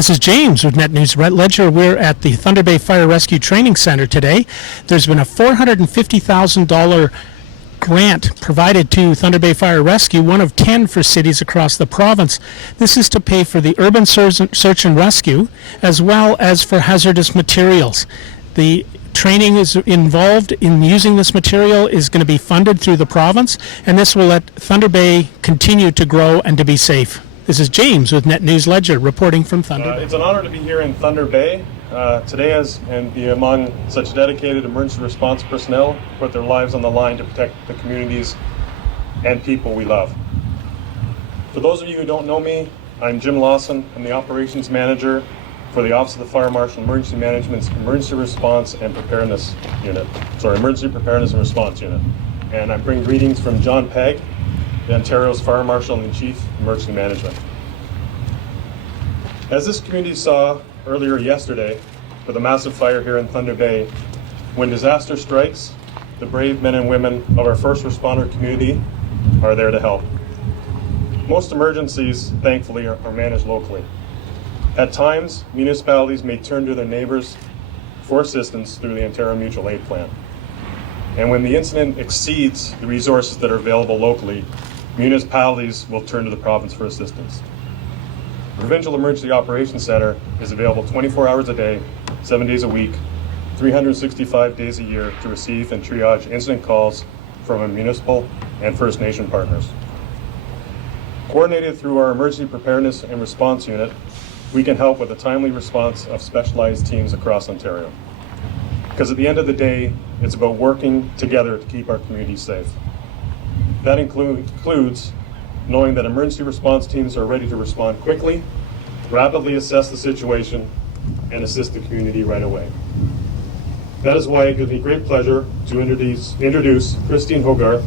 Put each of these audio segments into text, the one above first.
This is James with Net News Red Ledger. We're at the Thunder Bay Fire Rescue Training Center today. There's been a $450,000 grant provided to Thunder Bay Fire Rescue, one of 10 for cities across the province. This is to pay for the urban search and rescue, as well as for hazardous materials. The training is involved in using this material is going to be funded through the province, and this will let Thunder Bay continue to grow and to be safe. This is James with Net News Ledger reporting from Thunder Bay. It's an honor to be here in Thunder Bay today and be among such dedicated emergency response personnel who put their lives on the line to protect the communities and people we love. For those of you who don't know me, I'm Jim Lawson. I'm the Operations Manager for the Office of the Fire Marshal Emergency Management's Emergency Response and Preparedness Unit. Emergency Preparedness and Response Unit. And I bring greetings from John Pegg, Ontario's Fire Marshal in Chief, Emergency Management. As this community saw earlier yesterday with a massive fire here in Thunder Bay, when disaster strikes, the brave men and women of our first responder community are there to help. Most emergencies, thankfully, are managed locally. At times, municipalities may turn to their neighbors for assistance through the Ontario Mutual Aid Plan. And when the incident exceeds the resources that are available locally, municipalities will turn to the province for assistance. The Provincial Emergency Operations Center is available 24 hours a day, 7 days a week, 365 days a year to receive and triage incident calls from our municipal and First Nation partners. Coordinated through our Emergency Preparedness and Response Unit, we can help with the timely response of specialized teams across Ontario. Because at the end of the day, it's about working together to keep our communities safe. That includes knowing that emergency response teams are ready to respond quickly, rapidly assess the situation, and assist the community right away. That is why it gives me great pleasure to introduce Christine Hogarth,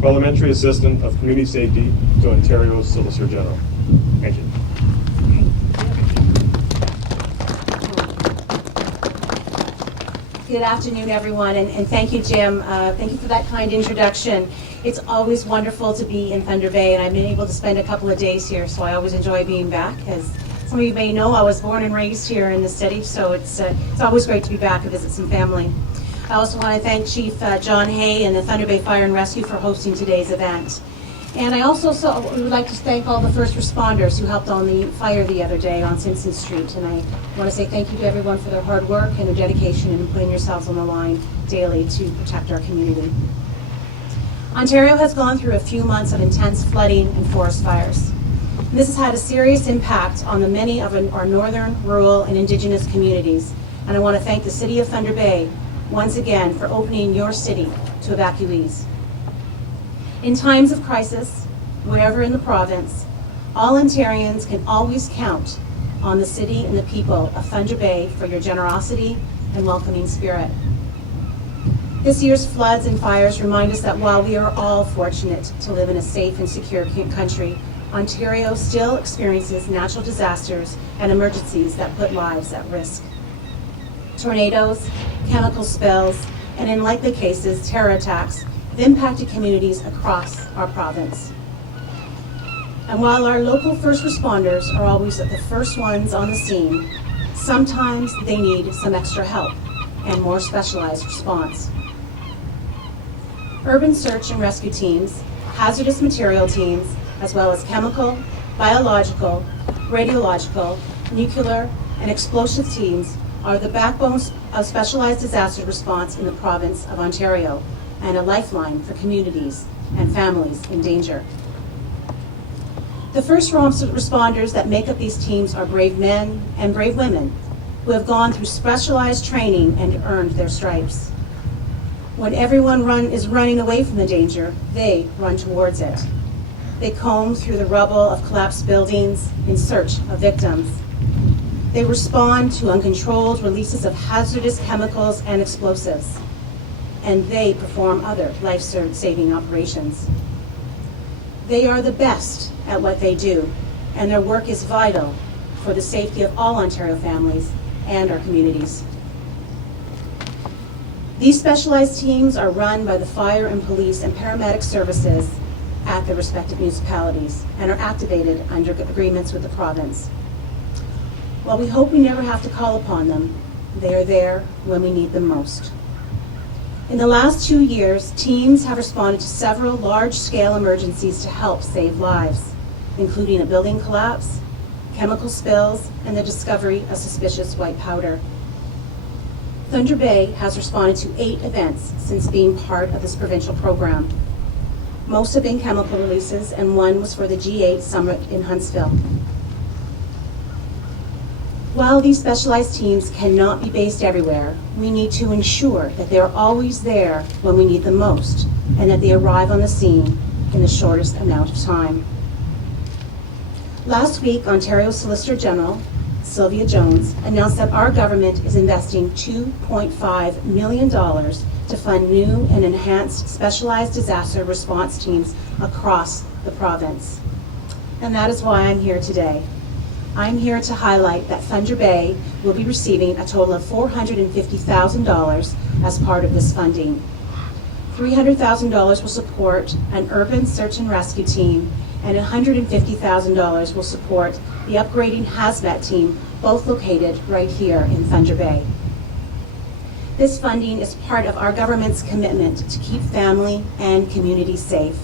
Parliamentary Assistant of Community Safety to Ontario's Solicitor General. Thank you. Good afternoon, everyone, and thank you, Jim. Thank you for that kind introduction. It's always wonderful to be in Thunder Bay, and I've been able to spend a couple of days here, so I always enjoy being back. As some of you may know, I was born and raised here in the city, so it's always great to be back and visit some family. I also want to thank Chief John Hay and the Thunder Bay Fire and Rescue for hosting today's event. And I also would like to thank all the first responders who helped on the fire the other day on Simpson Street. And I want to say thank you to everyone for their hard work and their dedication in putting yourselves on the line daily to protect our community. Ontario has gone through a few months of intense flooding and forest fires. And this has had a serious impact on the many of our northern, rural, and Indigenous communities. And I want to thank the City of Thunder Bay once again for opening your city to evacuees. In times of crisis, wherever in the province, all Ontarians can always count on the city and the people of Thunder Bay for your generosity and welcoming spirit. This year's floods and fires remind us that while we are all fortunate to live in a safe and secure country, Ontario still experiences natural disasters and emergencies that put lives at risk. Tornadoes, chemical spills, and in likely cases, terror attacks have impacted communities across our province. And while our local first responders are always the first ones on the scene, sometimes they need some extra help and more specialized response. Urban search and rescue teams, hazardous material teams, as well as chemical, biological, radiological, nuclear, and explosive teams are the backbone of specialized disaster response in the province of Ontario, and a lifeline for communities and families in danger. The first responders that make up these teams are brave men and brave women who have gone through specialized training and earned their stripes. When everyone is running away from the danger, they run towards it. They comb through the rubble of collapsed buildings in search of victims. They respond to uncontrolled releases of hazardous chemicals and explosives. And they perform other life-saving operations. They are the best at what they do, and their work is vital for the safety of all Ontario families and our communities. These specialized teams are run by the fire and police and paramedic services at their respective municipalities and are activated under agreements with the province. While we hope we never have to call upon them, they are there when we need them most. In the last 2 years, teams have responded to several large-scale emergencies to help save lives, including a building collapse, chemical spills, and the discovery of suspicious white powder. Thunder Bay has responded to 8 events since being part of this provincial program. Most have been chemical releases, and one was for the G8 Summit in Huntsville. While these specialized teams cannot be based everywhere, we need to ensure that they are always there when we need them most, and that they arrive on the scene in the shortest amount of time. Last week, Ontario Solicitor General Sylvia Jones announced that our government is investing $2.5 million to fund new and enhanced specialized disaster response teams across the province. And that is why I'm here today. I'm here to highlight that Thunder Bay will be receiving a total of $450,000 as part of this funding. $300,000 will support an urban search and rescue team, and $150,000 will support the upgrading hazmat team, both located right here in Thunder Bay. This funding is part of our government's commitment to keep family and communities safe.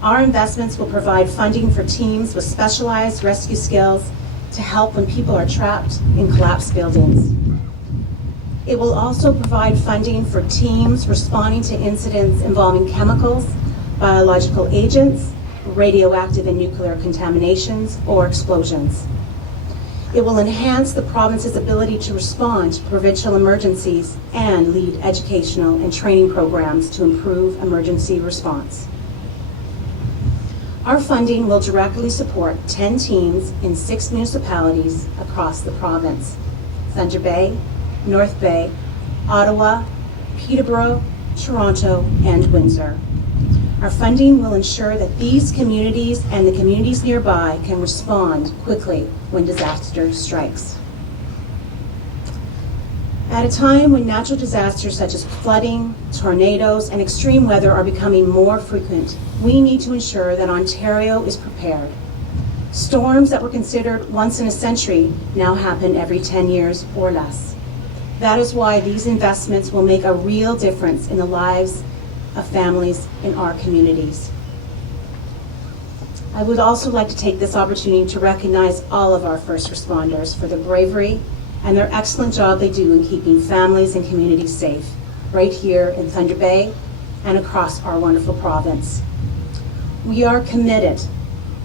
Our investments will provide funding for teams with specialized rescue skills to help when people are trapped in collapsed buildings. It will also provide funding for teams responding to incidents involving chemicals, biological agents, radioactive and nuclear contaminations, or explosions. It will enhance the province's ability to respond to provincial emergencies and lead educational and training programs to improve emergency response. Our funding will directly support 10 teams in 6 municipalities across the province: Thunder Bay, North Bay, Ottawa, Peterborough, Toronto, and Windsor. Our funding will ensure that these communities and the communities nearby can respond quickly when disaster strikes. At a time when natural disasters such as flooding, tornadoes, and extreme weather are becoming more frequent, we need to ensure that Ontario is prepared. Storms that were considered once in a century now happen every 10 years or less. That is why these investments will make a real difference in the lives of families in our communities. I would also like to take this opportunity to recognize all of our first responders for their bravery and their excellent job they do in keeping families and communities safe, right here in Thunder Bay and across our wonderful province. We are committed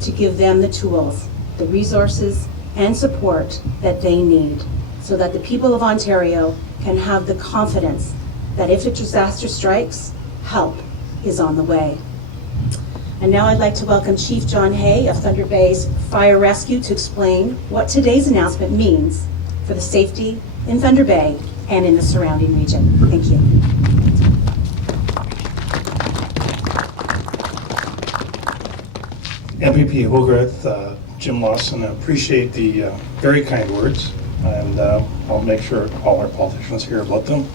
to give them the tools, the resources, and support that they need so that the people of Ontario can have the confidence that if a disaster strikes, help is on the way. And now I'd like to welcome Chief John Hay of Thunder Bay's Fire Rescue to explain what today's announcement means for the safety in Thunder Bay and in the surrounding region. Thank you. MVP Hogarth, Jim Lawson, I appreciate the very kind words, and I'll make sure all our politicians hear about them.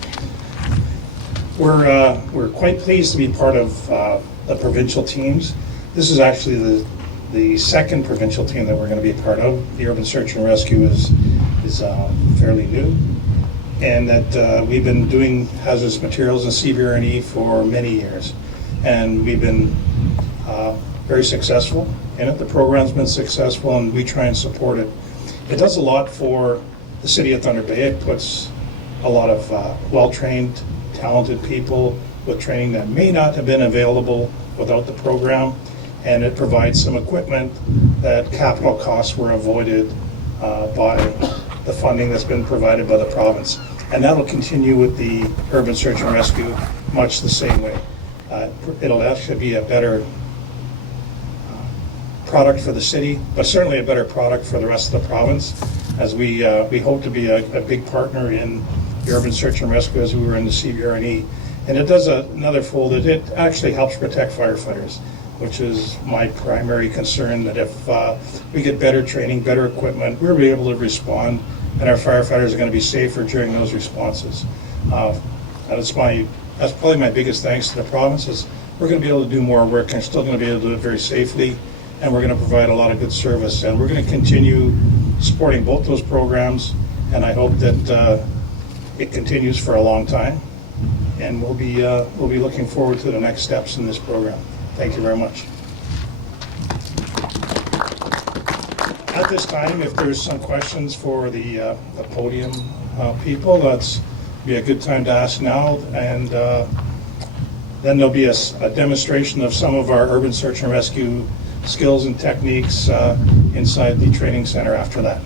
We're quite pleased to be part of the provincial teams. This is actually the second provincial team that we're going to be part of. The Urban Search and Rescue is fairly new, and that we've been doing hazardous materials and CBRNE for many years, and we've been very successful in it. The program's been successful, and we try and support it. It does a lot for the city of Thunder Bay. It puts a lot of well-trained, talented people with training that may not have been available without the program, and it provides some equipment that capital costs were avoided by the funding that's been provided by the province. And that'll continue with the Urban Search and Rescue much the same way. It'll actually be a better product for the city, but certainly a better product for the rest of the province, as we hope to be a big partner in the Urban Search and Rescue as we were in the CBRNE. And it does another fold. It actually helps protect firefighters, which is my primary concern, that if we get better training, better equipment, we'll be able to respond, and our firefighters are going to be safer during those responses. That's probably my biggest thanks to the province, is we're going to be able to do more work, and still going to be able to do it very safely, and we're going to provide a lot of good service. And we're going to continue supporting both those programs, and I hope that it continues for a long time. And we'll be looking forward to the next steps in this program. Thank you very much. At this time, if there's some questions for the podium people, that's be a good time to ask now. And then there'll be a demonstration of some of our urban search and rescue skills and techniques inside the training center after that.